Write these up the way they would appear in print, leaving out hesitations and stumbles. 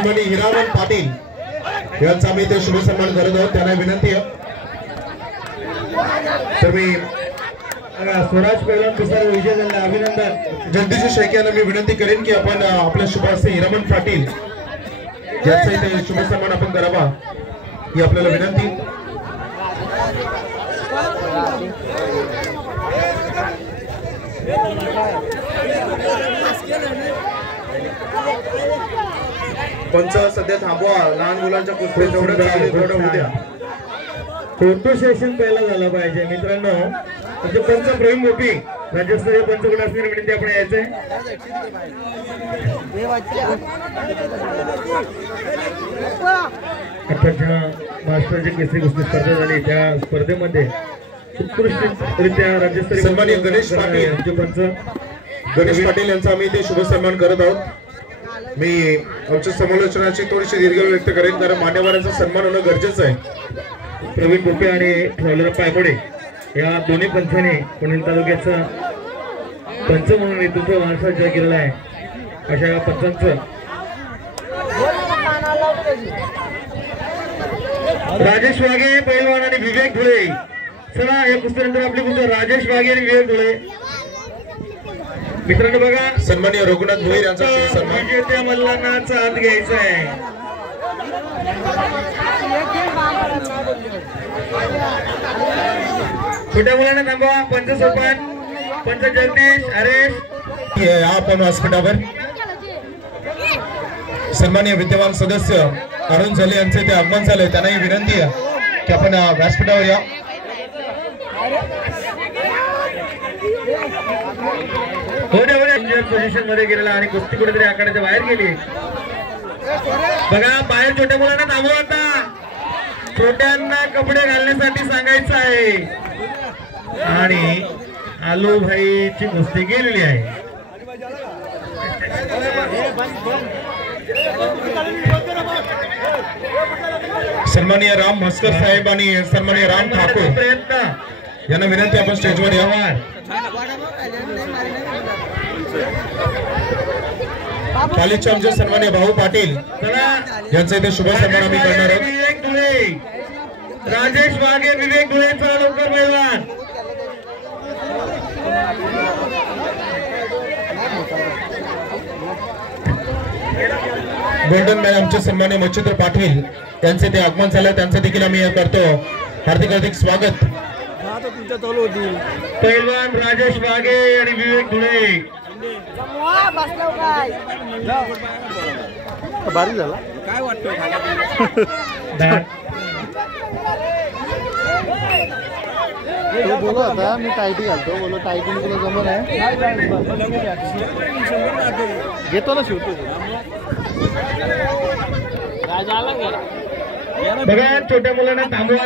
सन्माननीय हिरामन पाटील यांचा आम्ही ते शुभ सन्मान करत आहोत. त्यांना विनंती आहे तर मी स्वराज पहिला कुस्ती विजय झाला अभिनंदन. जगदीश शेख यांना मी विनंती करेन की आपण आपल्या शुभ हस्ते हिरामन पाटील यांचा इथे शुभ सन्मान आपण करावा ही आपल्याला विनंती. पंच सध्या थांबवा. लहान मुलांच्या कुस्ती तेवढं उद्या फोटो सेशन पहिला झाला पाहिजे मित्रांनो. म्हणजे पंच प्रवीण गोपी राज्यस्तरीय पंचकुला असणारी विनंती आपण यायचंय. आताच्या मास्टरची केसरी कुस्ती स्पर्धा झाली त्या स्पर्धेमध्ये उत्कृष्टरित्या राज्यस्तरीय सन्माननीय गणेश पाटील गणेश पाटील यांचा आम्ही ते शुभ सन्मान करत आहोत. मी आमच्या समालोचनाची थोडीशी दीर्घ व्यक्त करेन कारण मान्यवरांचा सन्मान होणं गरजेचं आहे. प्रवीण गोपे आणि ठेवलेला पायकोडे या दोन्ही पंचांनी पुणे तालुक्याचा पंच म्हणून नेतृत्व महाराष्ट्रात केलेलं आहे. अशा या पंचांचं राजेश वाघे पैलवान आणि विवेक धुळे. चला या कुस्तीनंतर आपली कुस्ती राजेश वाघे आणि विवेक धुळे. मित्रांनो बघा सन्माननीय रघुनाथ भोईर यांचा सन्मान विजेत्या मल्लांना हात घ्यायचा आहे. छोट्या मुलांना थांबवा. पंच सोपान पंच जगदीश हरेश पोझिशन मध्ये गेलेला आणि कुस्ती कुठेतरी आखाड्याच्या बाहेर गेली. बघा बाहेर छोट्या मुलांना थांबवा. आता छोट्यांना कपडे घालण्यासाठी सांगायचं आहे आणि आलू भाईची कुस्ती गेलेली आहे. सन्माननीय राम म्हस्कर साहेब आणि सन्माननीय राम ठाकूर प्रयत्न यांना विनंती आपण स्टेजवर यावा. खालीचे आमचे सन्माननीय भाऊ पाटील यांचा इथे शुभ सन्मान आम्ही करणार आहोत. विवेक धुळे राजेश वाघे विवेक धुळेचा लवकर पैलवान. गोल्डन मॅन आमचे सन्माननीय मच्छिंद्र पाटील यांचे ते आगमन झालं. त्यांचं देखील आम्ही करतो हार्दिक हार्दिक स्वागत. पैलवान राजेश वाघे आणि विवेक धुळे. भारी झाला काय वाटतं. बोलो आता मी टायटी घालतो. बोलो टायटी तुला जमत आहे घेतो ना शिवतो. बघा छोट्या मुलांना थांबवा.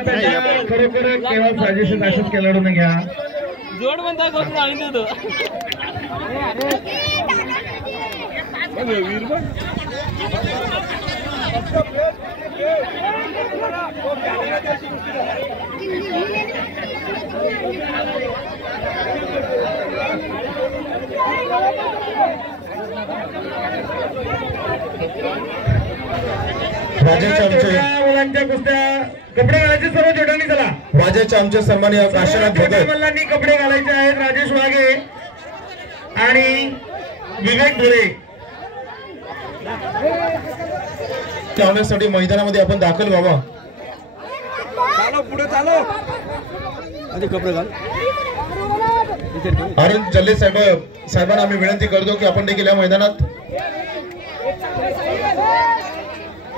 खरोखर केवळ साजेशी अशाच खेळाडूंना घ्या. जोड म्हणता करून आणून देतो. मुलांच्या कुस्त्या कपडे घालायचे सर्व छोट्यांनी. चला वाजेचे आमचे सन्माननीय काशीनाथ भगत मुलांनी कपडे घालायचे आहेत. राजेश वाघे आणि विवेक धुळे लावण्यासाठी मैदानामध्ये आपण दाखल व्हावा. पुढे चालो कपडे घाल. अरुण जल्ले साहेबांना आम्ही विनंती करतो की आपण देखील या मैदानात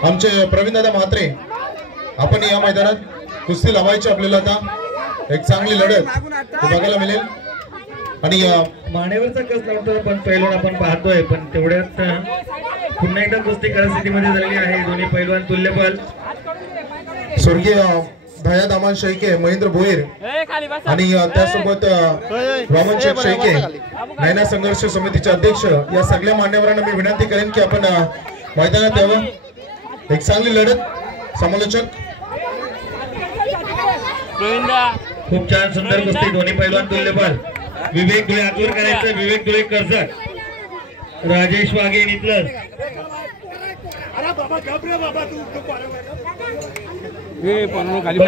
आमचे प्रवीण दादा म्हात्रे आपण या मैदानात कुस्ती लावायची. आपल्याला आता एक चांगली लढत बघायला मिळेल आणि मानेवरचा कस लावतो पण पैलवान आपण पाहतोय. पण तेवढ्यात पुन्हा एकदा कुस्ती स्थितीमध्ये झालेली आहे. दोन्ही पैलवान तुल्यबल. स्वर्गीय भया दामान शेळके महेंद्र भोईर आणि त्यासोबत वामन शेख शेळके नैना संघर्ष समितीचे अध्यक्ष या सगळ्या मान्यवरांना मी विनंती करेन की आपण मैदानात यावं. एक चांगली लढत. समालोचक खूप छान सुंदर कुस्ती. दोन्ही पैलवान तुल्यबल. विवेक धुळे आतूर करायचं. विवेक धुळे कर्जत. राजेश वाघे नितलस. हे पण खाली